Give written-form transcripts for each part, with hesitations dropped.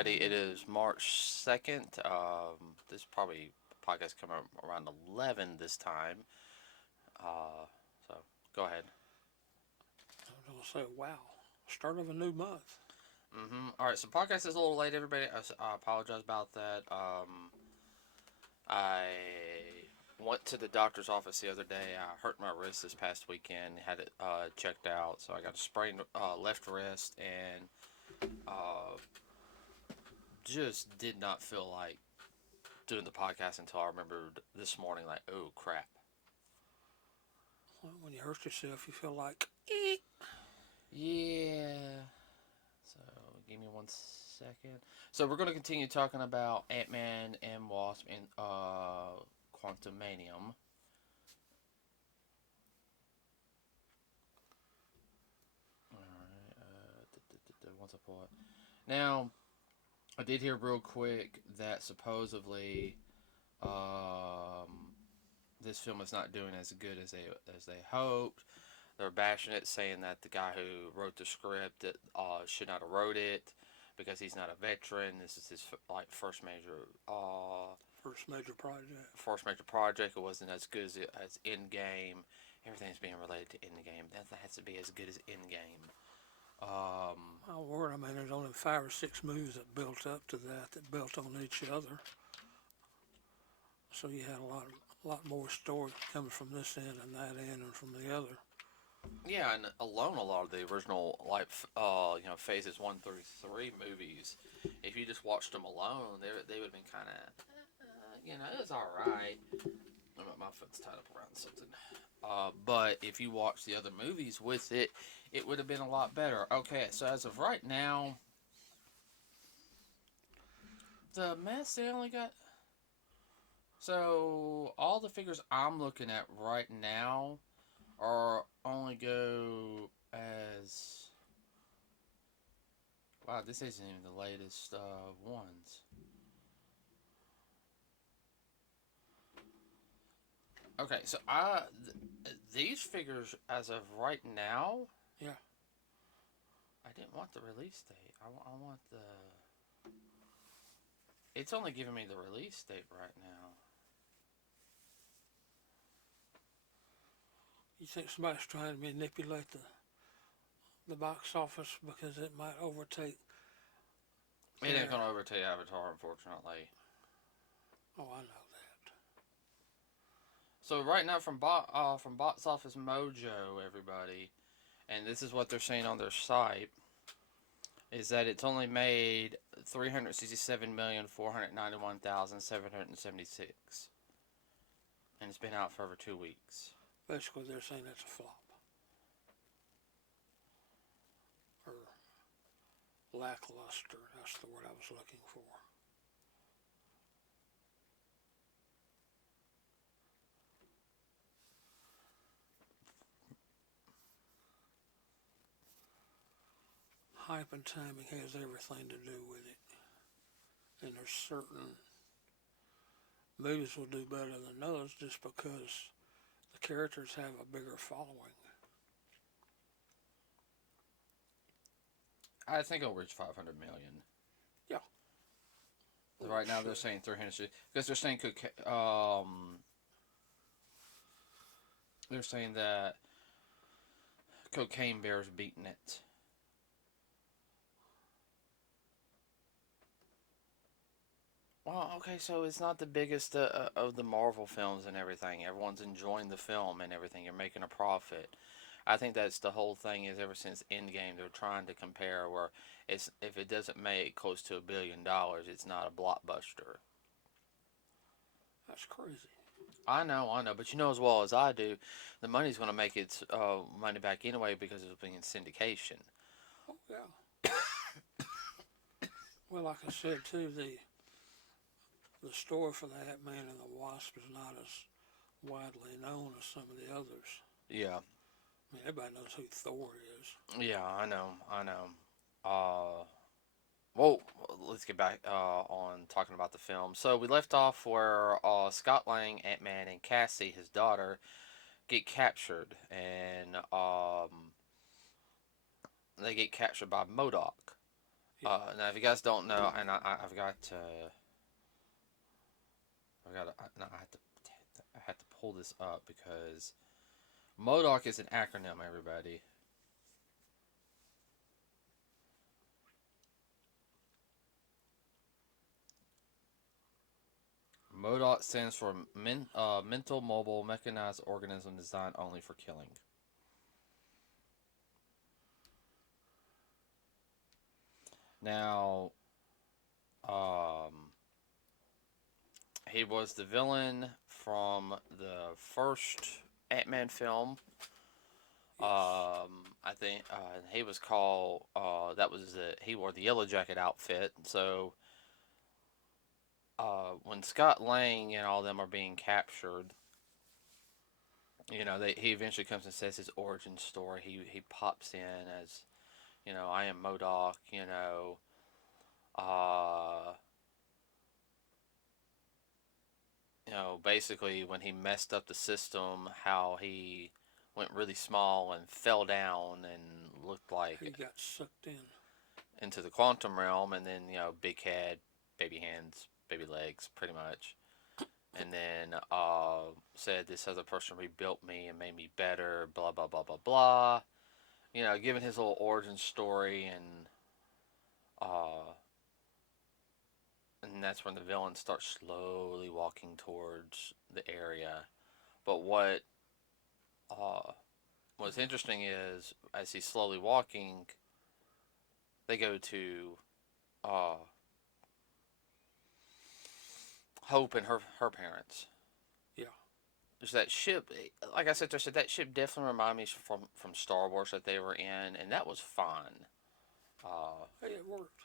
everybody. It is March 2nd. This probably podcast coming around 11 this time. So go ahead. I was going to say, wow, start of a new month. All right, so podcast is a little late, everybody. I apologize about that. I went to the doctor's office the other day. I hurt my wrist this past weekend. Had it checked out, so I got a sprained left wrist and just did not feel like doing the podcast until I remembered this morning, like, oh crap. Well, when you hurt yourself, you feel like, Yeah. So give me 1 second. So we're going to continue talking about Antman and Wasp and Quantumanium. Alright, once I pull it. Now, I did hear real quick that supposedly this film is not doing as good as they hoped. They're bashing it, saying that the guy who wrote the script that should not have wrote it because he's not a veteran. This is his first major First major project. It wasn't as good as Endgame. Everything's being related to Endgame. That has to be as good as Endgame. my word, I mean, there's only 5 or 6 movies that built up to that built on each other. So you had a lot more story coming from this end and that end and from the other. Yeah, and alone a lot of the original phases 1 through 3 movies. If you just watched them alone, they would have been kind of it was all right. My foot's tied up around something. But if you watch the other movies with it, it would have been a lot better. Okay, so as of right now, the mess they only got. So all the figures I'm looking at right now are only go as. Wow, this isn't even the latest ones. Okay, so these figures as of right now. Yeah. I didn't want the release date. I want the. It's only giving me the release date right now. You think somebody's trying to manipulate the box office because it might overtake. It ain't gonna overtake Avatar, unfortunately. Oh, I know that. So right now from Box Office Mojo, everybody, and this is what they're saying on their site, is that it's only made 367,491,776, and it's been out for over 2 weeks. Basically, they're saying that's a flop. Or lackluster, that's the word I was looking for. Hype and timing has everything to do with it. And there's certain movies will do better than others just because the characters have a bigger following. I think it'll reach 500 million. Yeah. Right now they're saying 300 because they're saying they're saying that Cocaine Bear's beating it. Well, okay, so it's not the biggest of the Marvel films and everything. Everyone's enjoying the film and everything. You're making a profit. I think that's the whole thing. Is ever since Endgame, they're trying to compare where it's if it doesn't make close to $1 billion, it's not a blockbuster. That's crazy. I know, but you know as well as I do, the money's going to make its money back anyway because it's being syndication. Oh yeah. Well, like I said too, the story for the Antman and the Wasp is not as widely known as some of the others. Yeah. I mean, everybody knows who Thor is. Yeah, I know. Well, let's get back on talking about the film. So we left off where Scott Lang, Ant-Man, and Cassie, his daughter, get captured, and they get captured by MODOK. Yeah. Now, if you guys don't know, and I've got no, I had to pull this up because MODOK is an acronym, everybody. MODOK stands for Mental Mobile Mechanized Organism Designed Only for Killing. Now, he was the villain from the first Antman film. I think he was called. He wore the Yellow Jacket outfit. So when Scott Lang and all them are being captured, he eventually comes and says his origin story. He pops in as, I am MODOK. Uh, basically when he messed up the system, how he went really small and fell down and looked like He got sucked into the quantum realm, and then big head, baby hands, baby legs, pretty much. And then said this other person rebuilt me and made me better, blah blah blah blah blah. Giving his little origin story, uh, and that's when the villain starts slowly walking towards the area. But what's interesting is, as he's slowly walking, they go to Hope and her parents. Yeah. There's that ship. Like I said, that ship definitely reminded me from Star Wars that they were in, and that was fun. Hey, it worked.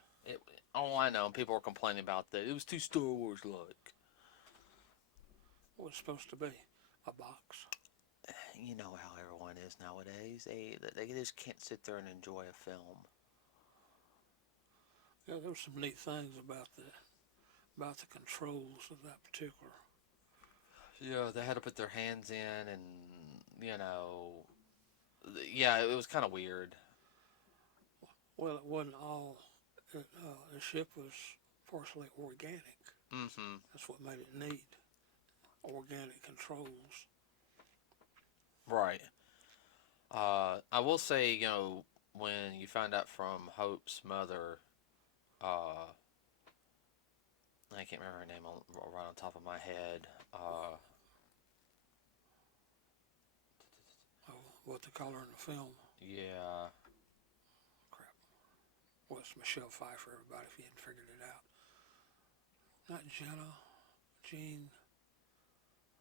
All I know, people were complaining about that. It was too Star Wars like. What it's supposed to be? A box. You know how everyone is nowadays. They just can't sit there and enjoy a film. Yeah, there were some neat things about the controls of that particular. Yeah, they had to put their hands in, and yeah, it was kind of weird. Well, it wasn't all. The ship was partially organic. Mm-hmm. That's what made it neat. Organic controls. Right. I will say, when you find out from Hope's mother, I can't remember her name right on top of my head. What they call her in the film. Yeah. Crap. Well, it's Michelle Pfeiffer, everybody, if you hadn't figured it out. Not Jenna. Jean.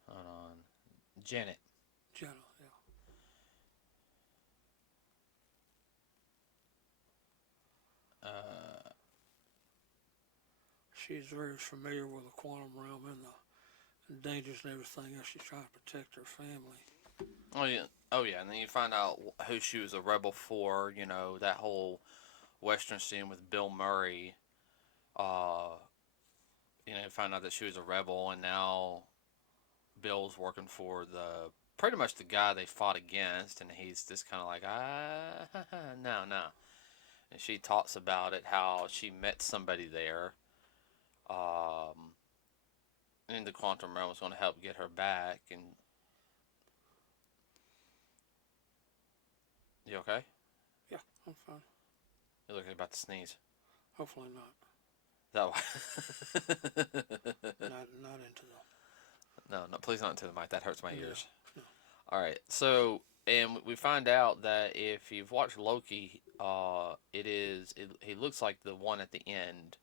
Hold on. Janet. Jenna, yeah. She's very familiar with the quantum realm and the dangers and everything else. She's trying to protect her family. Oh yeah, and then you find out who she was a rebel for. That whole Western scene with Bill Murray. You find out that she was a rebel, and now Bill's working for pretty much the guy they fought against, and he's just kind of like, no. And she talks about it, how she met somebody there, in the quantum realm was going to help get her back. And you okay? Yeah, I'm fine. You're looking about to sneeze. Hopefully not. That Not into the. No, please not into the mic. That hurts my ears. No. All right, so and we find out that if you've watched Loki, he looks like the one at the end.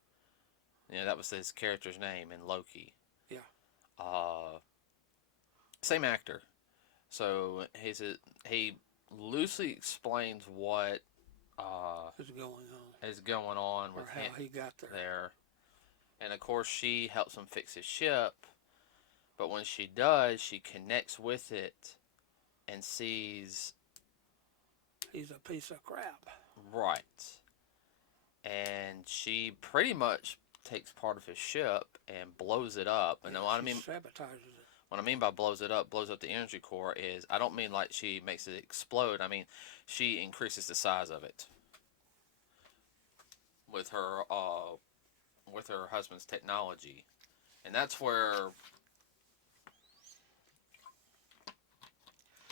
That was his character's name in Loki. Yeah. Same actor. So he loosely explains what is going on with or how he got there. And of course, she helps him fix his ship. But when she does, she connects with it and sees he's a piece of crap. Right. And she pretty much takes part of his ship and blows it up. And what I mean, sabotages it. What I mean by blows up the energy core, is I don't mean like she makes it explode. I mean she increases the size of it. with her husband's technology, and that's where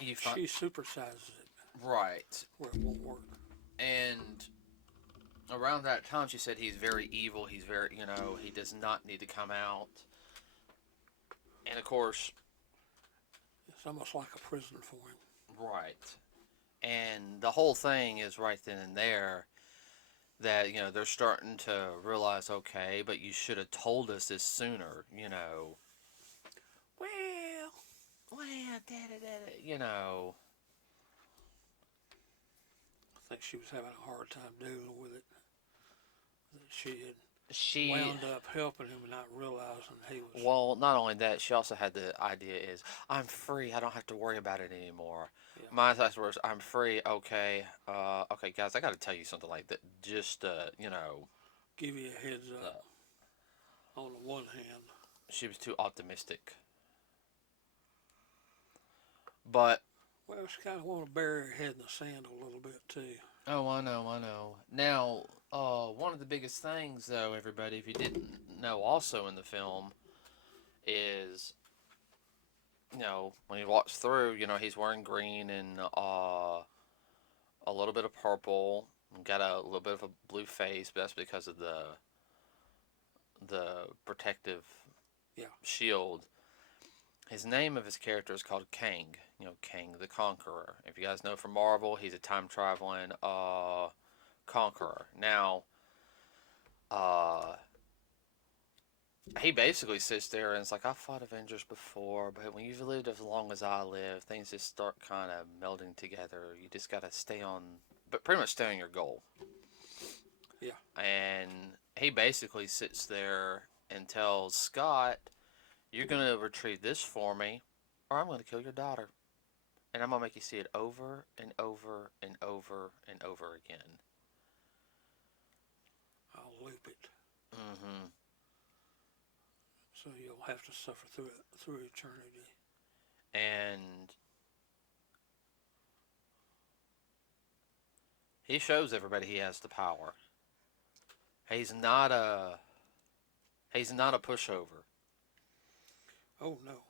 you find She supersizes it right. where it won't work. And around that time, she said he's very evil. He's very, he does not need to come out. And of course, It's almost like a prison for him. right. And the whole thing is right then and there that, they're starting to realize, okay, but you should have told us this sooner, Well, I think she was having a hard time dealing with it. That she had She, wound up helping him and not realizing he was. well, not only that, she also had the idea is, I'm free, I don't have to worry about it anymore. Yeah. My last words, I'm free, okay, okay, guys, I gotta tell you something like that, just, Give you a heads up. On the one hand, she was too optimistic. But, well, she kind of want to bury her head in the sand a little bit too. oh, I know. Now, one of the biggest things, though, everybody, if you didn't know also in the film, is, when you watch through, he's wearing green and a little bit of purple, and got a little bit of a blue face, but that's because of the protective shield. His name of his character is called Kang. Kang the Conqueror. If you guys know from Marvel, he's a time traveling conqueror. Now, he basically sits there and it's like, I've fought Avengers before, but when you've lived as long as I live, things just start kind of melding together. You just got to pretty much stay on your goal. Yeah. And he basically sits there and tells Scott, you're going to retrieve this for me, or I'm going to kill your daughter. And I'm going to make you see it over and over and over and over again. I'll loop it. Mm-hmm. So you'll have to suffer through eternity. And he shows everybody he has the power. He's not a pushover. Oh no.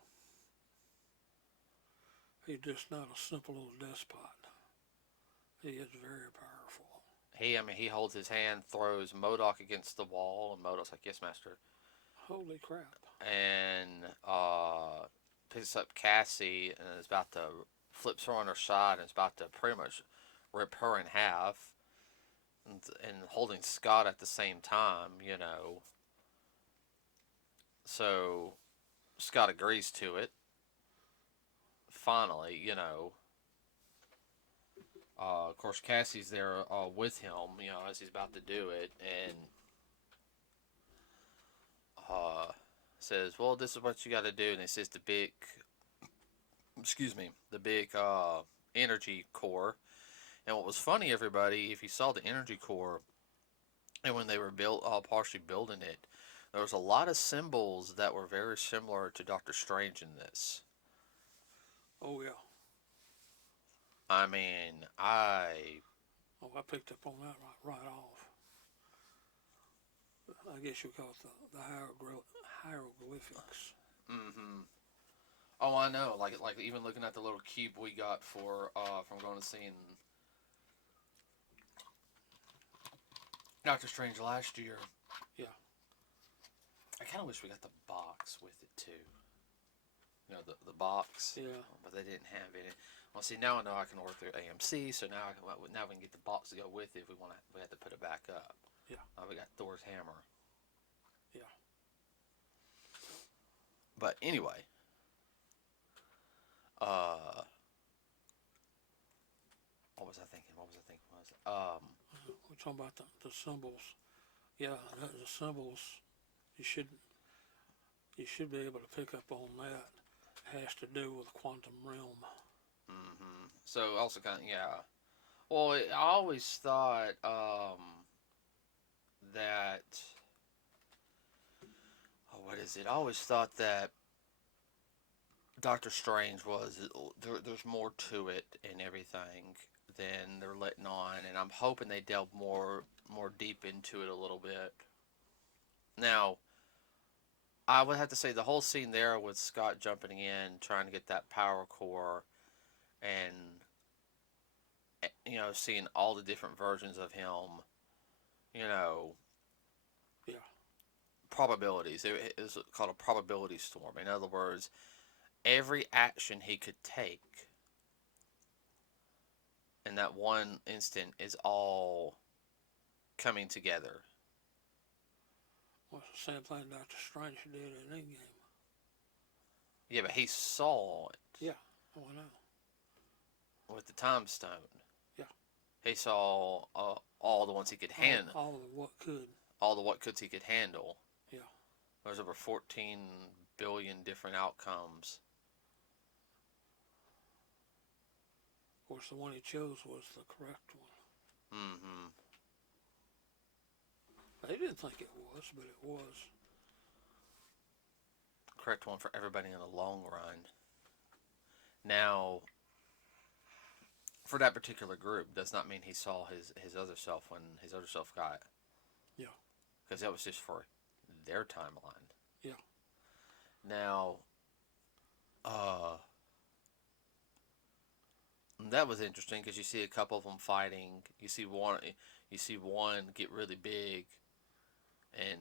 He's just not a simple little despot. He is very powerful. He holds his hand, throws MODOK against the wall, and MODOK's like, yes, master. Holy crap. And picks up Cassie and is about to flips her on her side and is about to pretty much rip her in half. And holding Scott at the same time, So Scott agrees to it. Finally, of course, Cassie's there with him, as he's about to do it, and says, well, this is what you got to do. And it says the big energy core. And what was funny, everybody, if you saw the energy core, and when they were partially building it, there was a lot of symbols that were very similar to Doctor Strange in this. Oh yeah. I mean, I picked up on that right off. I guess you call it the hieroglyphics. Mm-hmm. Oh, I know. Like even looking at the little cube we got for from going to see Doctor Strange last year. Yeah. I kind of wish we got the box with it too. The box. Yeah. But they didn't have it. Well, see, now I know I can order through AMC, so now we can get the box to go with it if we have to put it back up. Yeah. We got Thor's hammer. Yeah. But anyway, what was I thinking? We're talking about the symbols. Yeah, the symbols. You should be able to pick up on that. It has to do with the quantum realm. Mm-hmm. So also kind of, yeah. Well, I always thought that. Oh, what is it? I always thought that Doctor Strange was there's more to it and everything. than they're letting on, and I'm hoping they delve more deep into it a little bit. Now, I would have to say the whole scene there with Scott jumping in, trying to get that power core, and seeing all the different versions of him, you know, Yeah. probabilities. It was called a probability storm. In other words, every action he could take in that one instant is all coming together. Well, it's the same thing Dr. Strange did in Endgame. Yeah, but he saw it. Yeah. Oh, I know. With the time stone. Yeah. He saw all the ones he could handle. All of what could. All the what coulds he could handle. Yeah. There's over 14 billion different outcomes. Of course, the one he chose was the correct one. Mm-hmm. They didn't think it was, but it was. Correct one for everybody in the long run. Now, for that particular group, does not mean he saw his other self when his other self got. Yeah. Because that was just for their timeline. Yeah. Now, that was interesting because you see a couple of them fighting. You see one get really big and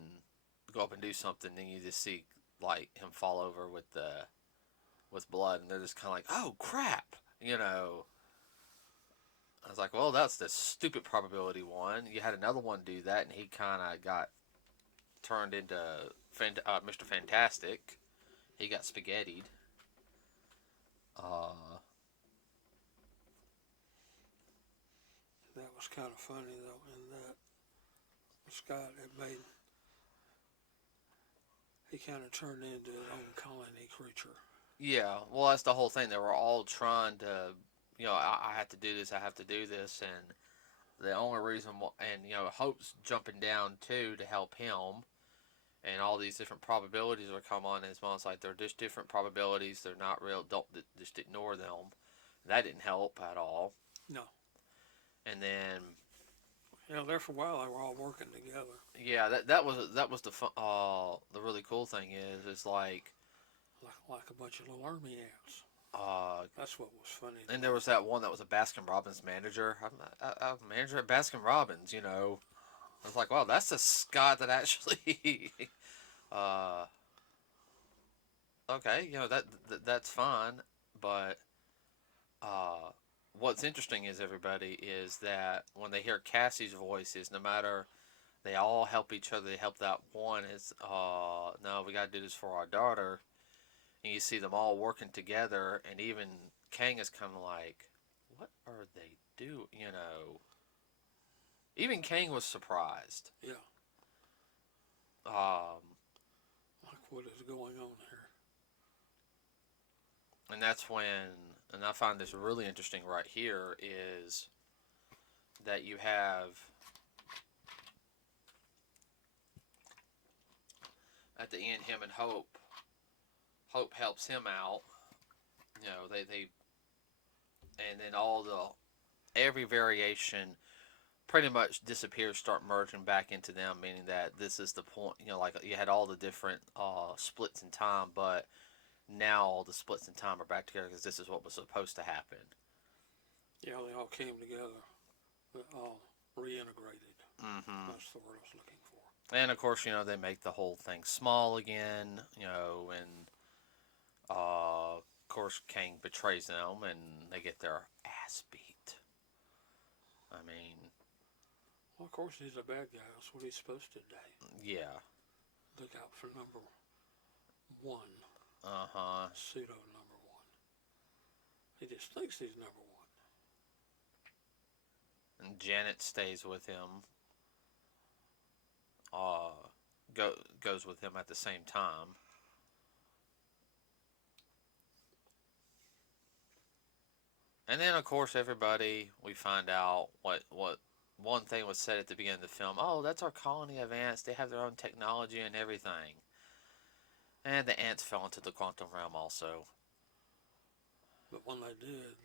go up and do something. Then you just see like him fall over with blood, and they're just kind of like, "Oh crap!" I was like, "Well, that's the stupid probability one." You had another one do that, and he kind of got turned into Mr. Fantastic. He got spaghettied. That was kind of funny though, in that Scott he kind of turned into his own colony creature. Yeah, well, that's the whole thing. They were all trying to, I have to do this, I have to do this, and the only reason, and Hope's jumping down too to help him, and all these different probabilities will come on. And his mom's like, they're just different probabilities. They're not real. Don't just ignore them. That didn't help at all. No. And then, there for a while they were all working together. Yeah, that was the really cool thing is like a bunch of little army ants. That's what was funny. And there was that one that was a Baskin Robbins manager. I'm a manager at Baskin Robbins. I was like, wow, that's the Scott that actually. Okay, that's fine, but what's interesting is that when they hear Cassie's voices, no matter, they all help each other. They help that one. It's no, we got to do this for our daughter. And you see them all working together, and even Kang is kind of like, what are they doing? Even Kang was surprised. Yeah. Like, what is going on here? And that's when, and I find this really interesting right here, is that you have at the end him and Hope helps him out. They and then every variation pretty much disappears, start merging back into them, meaning that this is the point, like you had all the different splits in time, but now all the splits in time are back together because this is what was supposed to happen. Yeah, they all came together, all reintegrated. Mm-hmm. That's the word I was looking for. And of course, they make the whole thing small again, and of course Kang betrays them and they get their ass beat. I mean, well, of course he's a bad guy. That's what he's supposed to do. Yeah. Look out for number one. Pseudo number one. He just thinks he's number one. And Janet stays with him. Goes with him at the same time. And then, of course, we find out what one thing was said at the beginning of the film. Oh, that's our colony of ants. They have their own technology and everything. And the ants fell into the quantum realm also. But when they did,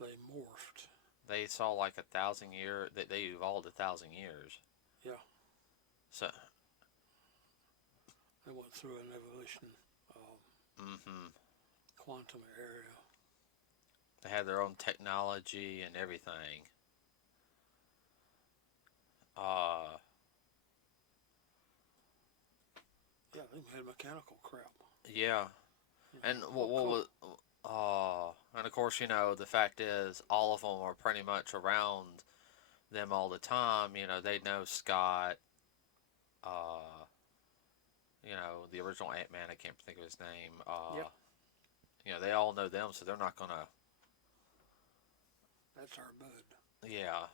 they they morphed. They saw like 1,000 years. They evolved 1,000 years. Yeah. So. They went through an evolution, quantum area. They had their own technology and everything. Yeah, they had mechanical crap. Yeah. And what was, and of course, the fact is, all of them are pretty much around them all the time. They know Scott. The original Antman. I can't think of his name. Yep. They all know them, so they're not gonna. That's our bud. Yeah.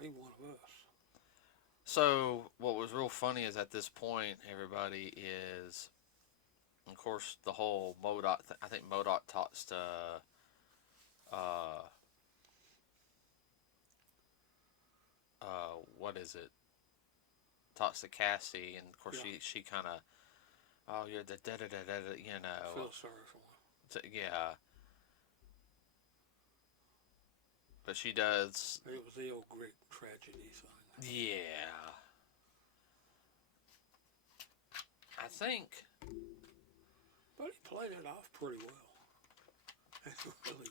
He one of us. So what was real funny is at this point, everybody is, of course, the whole MODOK. I think MODOK talks to. What is it? Talks to Cassie, and of course she kind of, oh, you're the da da da da, I feel sorry for him. Yeah. But she does. It was the old Greek tragedy thing. Yeah. I think. But he played it off pretty well.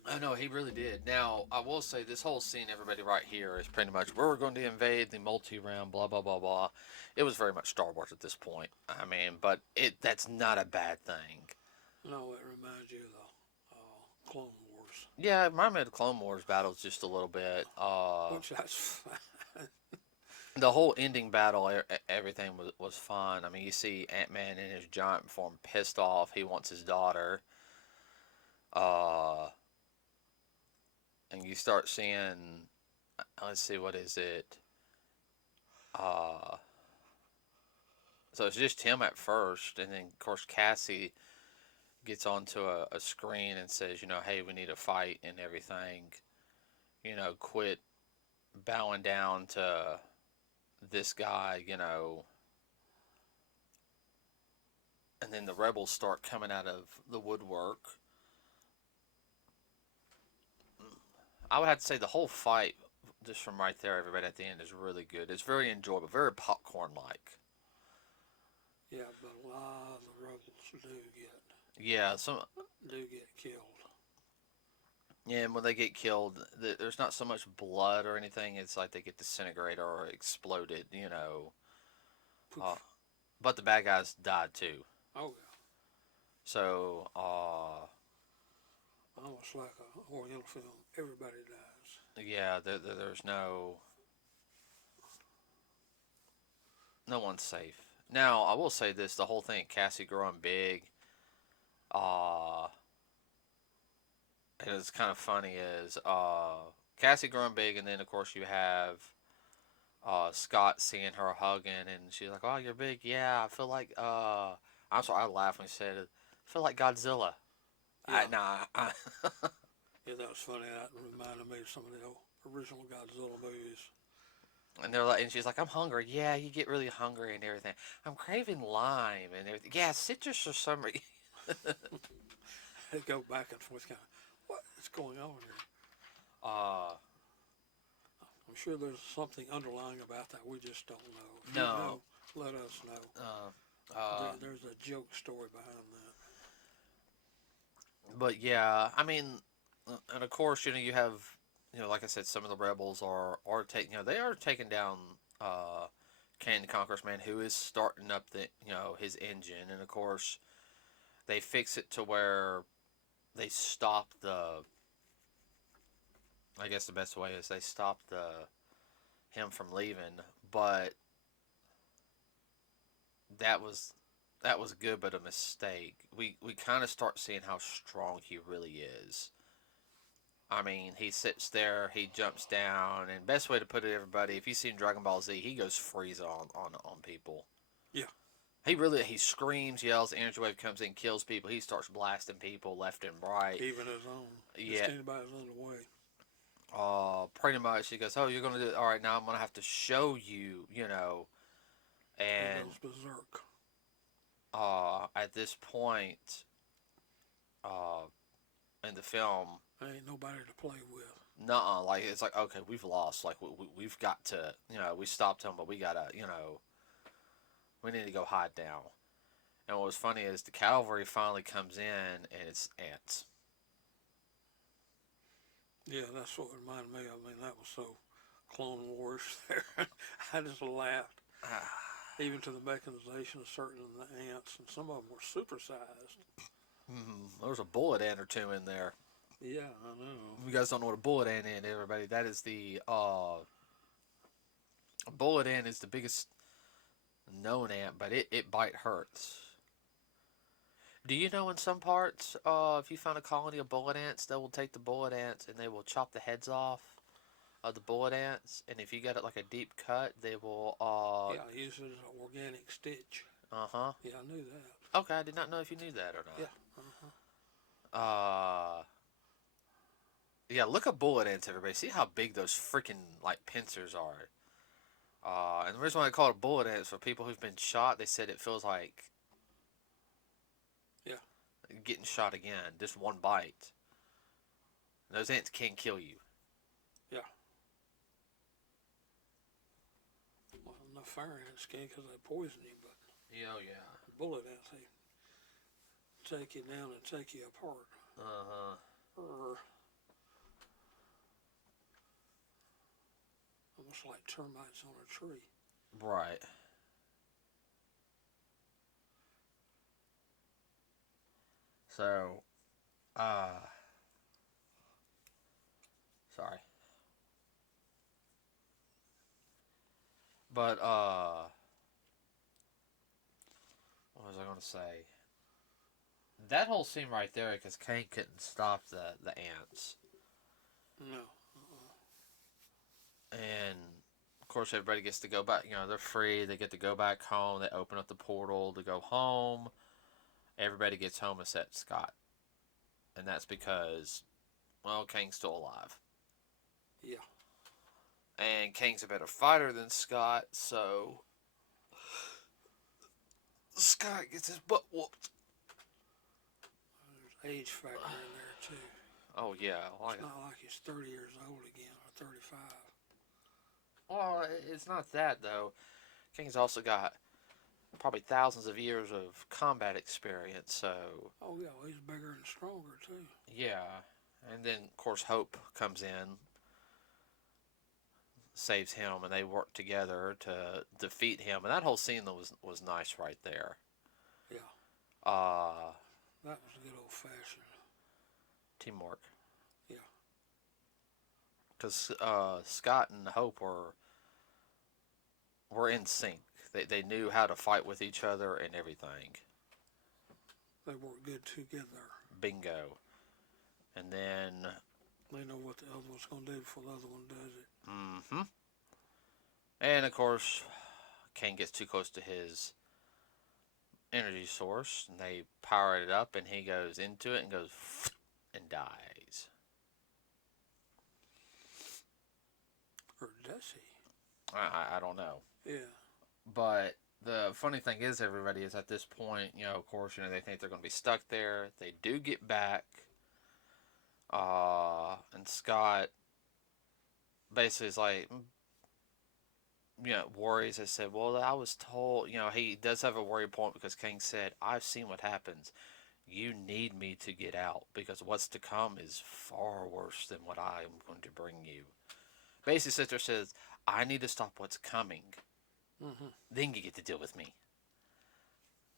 I know, he really did. Now, I will say this whole scene, everybody right here, is pretty much, we're going to invade the multi-realm, blah, blah, blah, blah. It was very much Star Wars at this point. I mean, but that's not a bad thing. No, it reminds you of the Clone Wars. Yeah, it reminded me of the Clone Wars battles just a little bit. Which that's fine. The whole ending battle, everything was fun. I mean, you see Ant-Man in his giant form pissed off. He wants his daughter. And you start seeing, let's see, what is it? So it's just him at first, and then of course Cassie gets onto a screen and says, hey, we need a fight and everything. Quit bowing down to this guy, And then the rebels start coming out of the woodwork. I would have to say the whole fight, just from right there, everybody at the end, is really good. It's very enjoyable, very popcorn-like. Yeah, but a lot of the rebels do get killed. Yeah, and when they get killed, there's not so much blood or anything. It's like they get disintegrated or exploded, But the bad guys died too. Oh yeah. So, almost like a horror film, everybody dies. Yeah, there's no one's safe. Now, I will say this: the whole thing, Cassie growing big, and it's kind of funny is Cassie growing big, and then of course you have Scott seeing her hugging, and she's like, "Oh, you're big, yeah. I feel like I'm sorry, I laughed when she said it. I feel like Godzilla." Yeah. Yeah, that was funny. That reminded me of some of the original Godzilla movies. And they're like, and she's like, "I'm hungry." Yeah, you get really hungry and everything. I'm craving lime and everything. Yeah, citrus or some reason. They go back and forth, kind of, what is going on here? I'm sure there's something underlying about that we just don't know. If you know, let us know. There's a joke story behind that. But yeah, I mean, and of course, you have, like I said, some of the rebels are taking, they are taking down Kang the Conqueror's Man, who is starting up the, his engine, and of course, they fix it to where they stop the. I guess the best way is they stop him from leaving, but that was good, but a mistake. We kind of start seeing how strong he really is. I mean, he sits there, he jumps down, and best way to put it, everybody, if you've seen Dragon Ball Z, he goes freeze on people. Yeah. He screams, yells, energy wave comes in, kills people, he starts blasting people left and right. Even his own. Yeah. Just anybody's on the way. Pretty much, he goes, oh, you're going to do it? All right, now I'm going to have to show you, and he goes berserk. At this point, in the film, there ain't nobody to play with. nuh-uh, like it's like okay, we've lost. Like we've got to, we stopped them, but we gotta, we need to go hide down. And what was funny is the cavalry finally comes in and it's ants. Yeah, that's what reminded me. I mean, that was so Clone Wars there. I just laughed. Even to the mechanization of certain of the ants, and some of them were supersized. There was a bullet ant or two in there. Yeah, I know. If you guys don't know what a bullet ant is, everybody, that is the bullet ant is the biggest known ant, but it bite hurts. Do you know in some parts, if you find a colony of bullet ants, they will take the bullet ants and they will chop the heads off of the bullet ants, and if you got it like a deep cut, they will. Yeah, I use it as an organic stitch. Uh-huh. Yeah, I knew that. Okay, I did not know if you knew that or not. Yeah. Uh-huh. Yeah, look at bullet ants, everybody. See how big those freaking like pincers are. And the reason why I call it bullet ants for people who've been shot, they said it feels like getting shot again. Just one bite. And those ants can't kill you. Yeah. Well, no fire ants can because they poison you, but Oh yeah. bullet ants, they take you down and take you apart. Uh-huh. Almost like termites on a tree. Right. So, sorry. But, what was I going to say? That whole scene right there, because Kane couldn't stop the ants. No. And, of course, everybody gets to go back. They're free. They get to go back home. They open up the portal to go home. Everybody gets home except Scott. And that's because, well, Kane's still alive. Yeah. And Kane's a better fighter than Scott, so Scott gets his butt whooped. There's age factor in there too. Oh yeah, It's not like he's 30 years old again or 35. Well, it's not that though. Kane's also got probably thousands of years of combat experience, so. Oh yeah, well, he's bigger and stronger too. Yeah, and then of course Hope comes in, saves him, and they work together to defeat him, and that whole scene was nice right there. Yeah. That was a good old fashioned teamwork. Yeah. Because Scott and Hope were in sync. They knew how to fight with each other and everything. They work good together. Bingo. And then they know what the other one's going to do before the other one does it. Mm-hmm. And of course, Kane gets too close to his energy source, and they power it up, and he goes into it and goes and dies. Or does he? I don't know. Yeah. But the funny thing is, everybody is at this point, of course, they think they're going to be stuck there. They do get back. And Scott basically is like, worries. I said, well, I was told, he does have a worry point because King said, I've seen what happens. You need me to get out because what's to come is far worse than what I am going to bring you. Basically, Sister says, I need to stop what's coming. Mm-hmm. Then you get to deal with me.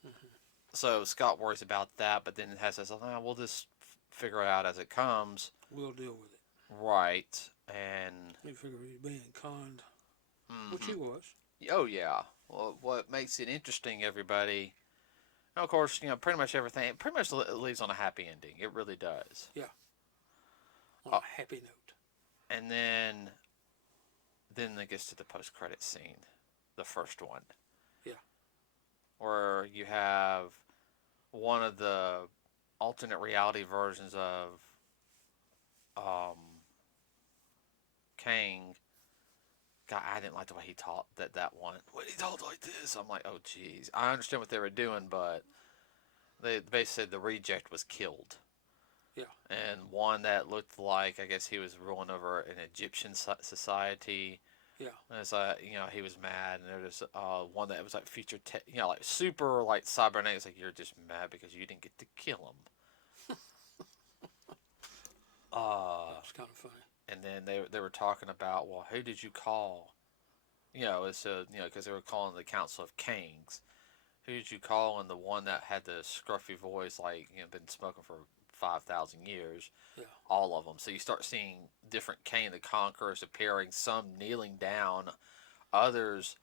Mm-hmm. So Scott worries about that, but then it has this, we'll just figure it out as it comes. We'll deal with it. Right. And he figured he's being kind. Mm-hmm. Which he was. Oh, yeah. Well, what makes it interesting, everybody, of course, pretty much everything, it pretty much leaves on a happy ending. It really does. Yeah. On a happy note. And then it gets to the post-credit scene. The first one. Yeah. Where you have one of the alternate reality versions of Kang. God, I didn't like the way he talked that one. When he talked like this, I'm like, oh jeez. I understand what they were doing, but they said the reject was killed. Yeah. and one that looked like, I guess he was ruling over an Egyptian society. Yeah. And it's he was mad, and there was one that was like future, like super like cybernetic. It's like you're just mad because you didn't get to kill him. That was kind of funny. And then they were talking about, well, who did you call? It's because they were calling the Council of Kings. Who did you call? And the one that had the scruffy voice, like been smoking for 5,000 years. Yeah. All of them. So you start seeing different Kane the Conquerors appearing. Some kneeling down, others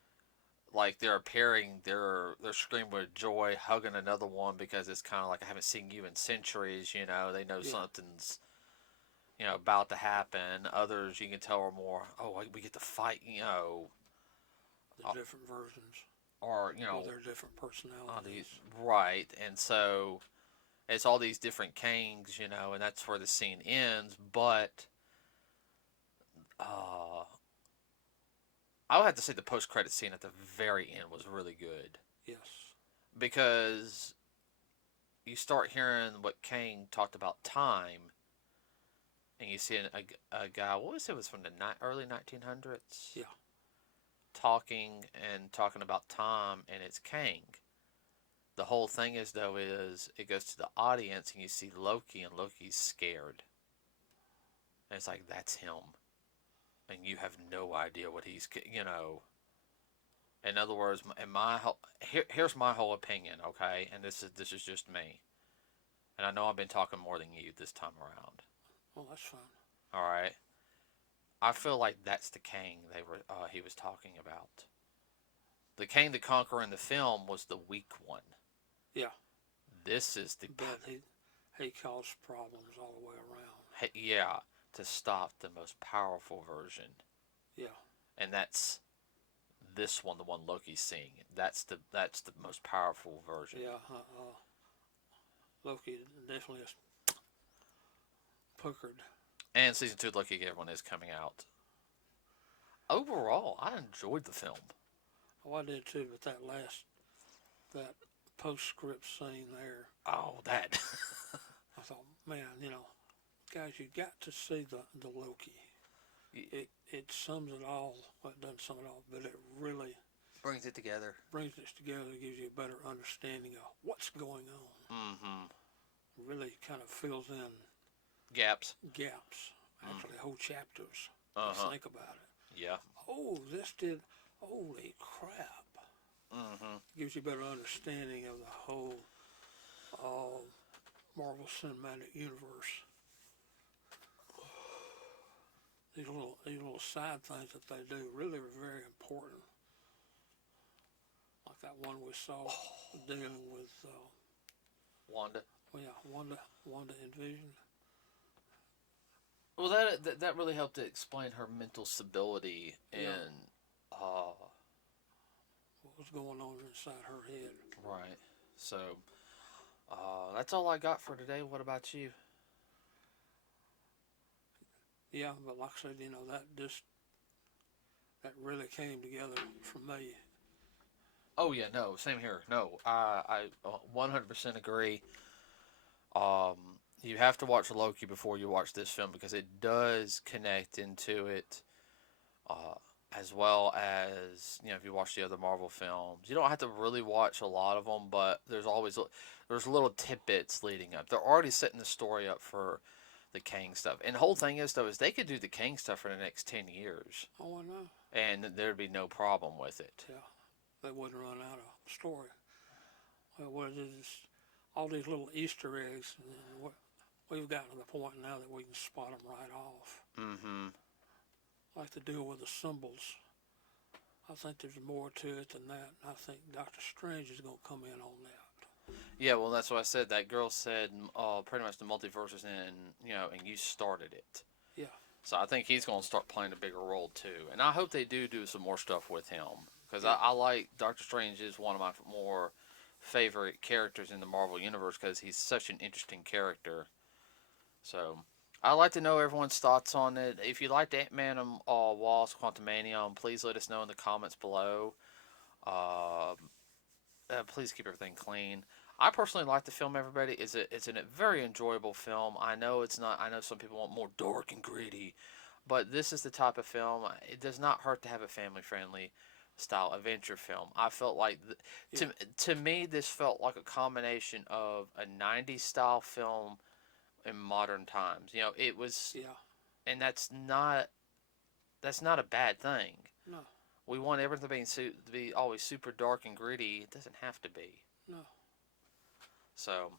like they're appearing. They're screaming with joy, hugging another one because it's kind of like I haven't seen you in centuries. They know Yeah. something's about to happen. Others you can tell are more. Oh, we get to fight. The different versions. Or their different personalities. Right, and so it's all these different Kangs, and that's where the scene ends. But I would have to say the post-credit scene at the very end was really good. Yes. Because you start hearing what Kang talked about time, and you see a guy. What was it? Was from the early 1900s. Yeah. Talking about time, and it's Kang. The whole thing is it goes to the audience, and you see Loki, and Loki's scared. And it's like, that's him. And you have no idea what he's. In other words, here's my whole opinion, okay? And this is just me. And I know I've been talking more than you this time around. Well, that's fine. All right. I feel like that's the Kang he was talking about. The Kang the Conqueror in the film was the weak one. Yeah. This is the. But he caused problems all the way around. Yeah, to stop the most powerful version. Yeah. And that's this one, the one Loki's seeing. That's the most powerful version. Yeah. Loki definitely is puckered. And season 2 of Loki again one is coming out. Overall, I enjoyed the film. Oh, I did too, but that postscript scene there. Oh, that. I thought, man, guys, you got to see the Loki. It sums it all. Well, it doesn't sum it all, but it really brings it together. Brings it together, gives you a better understanding of what's going on. Mm-hmm. Really kind of fills in gaps. Actually, whole chapters. Uh-huh. Think about it. Yeah. Oh, this did. Holy crap. Mm-hmm. Gives you a better understanding of the whole Marvel Cinematic Universe. These little side things that they do really are very important. Like that one we saw dealing with Wanda. Well, yeah, Wanda and Vision. Well, that really helped to explain her mental stability and what was going on inside her head. Right. So that's all I got for today. What about you? Yeah, but like I said, that really came together for me. Oh yeah, no, same here. No, I 100% agree. You have to watch Loki before you watch this film because it does connect into it, as well as if you watch the other Marvel films. You don't have to really watch a lot of them, but there's little tidbits leading up. They're already setting the story up for the Kang stuff, and the whole thing is they could do the Kang stuff for the next 10 years. Oh, I know. And there'd be no problem with it. Yeah, they wouldn't run out of story. Well, there's all these little Easter eggs. We've gotten to the point now that we can spot them right off. Mm-hmm. Like the deal with the symbols. I think there's more to it than that. And I think Doctor Strange is going to come in on that. Yeah, well, that's what I said. That girl said pretty much the multiverse is in, and you started it. Yeah. So I think he's going to start playing a bigger role too. And I hope they do some more stuff with him. Because I like Doctor Strange is one of my more favorite characters in the Marvel Universe because he's such an interesting character. So I'd like to know everyone's thoughts on it. If you liked Antman and Wasp: Quantumania, please let us know in the comments below. Please keep everything clean. I personally like the film. Everybody, it's a very enjoyable film. I know it's not. I know some people want more dark and gritty, but this is the type of film. It does not hurt to have a family friendly style adventure film. I felt like Yeah. to me this felt like a combination of a '90s style film in modern times. You know, it was, Yeah. and that's not a bad thing. No. We want everything to be always super dark and gritty. It doesn't have to be. No. So,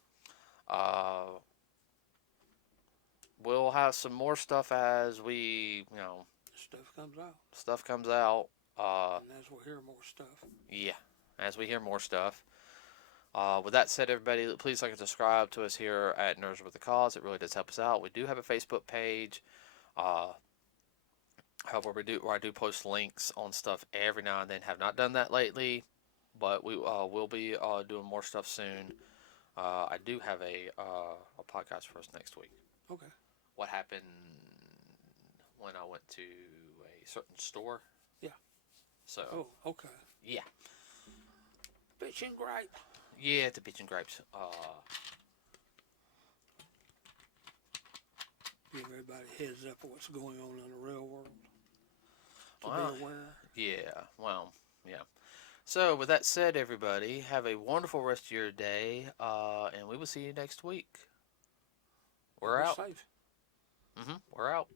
we'll have some more stuff as Stuff comes out. stuff comes out. And as we hear more stuff. Yeah, as we hear more stuff. With that said, everybody, please like and subscribe to us here at Nerds with a Cause. It really does help us out. We do have a Facebook page. However, where I do post links on stuff every now and then. Have not done that lately, but we will be doing more stuff soon. I do have a podcast for us next week. Okay. What happened when I went to a certain store? Yeah. So. Oh, okay. Yeah. Bitch and grape. Yeah, the bitch and grapes. Give everybody a heads up of what's going on in the real world. To be aware. Yeah. Well. Yeah. So, with that said, everybody, have a wonderful rest of your day, and we will see you next week. We're out. Safe. We're out.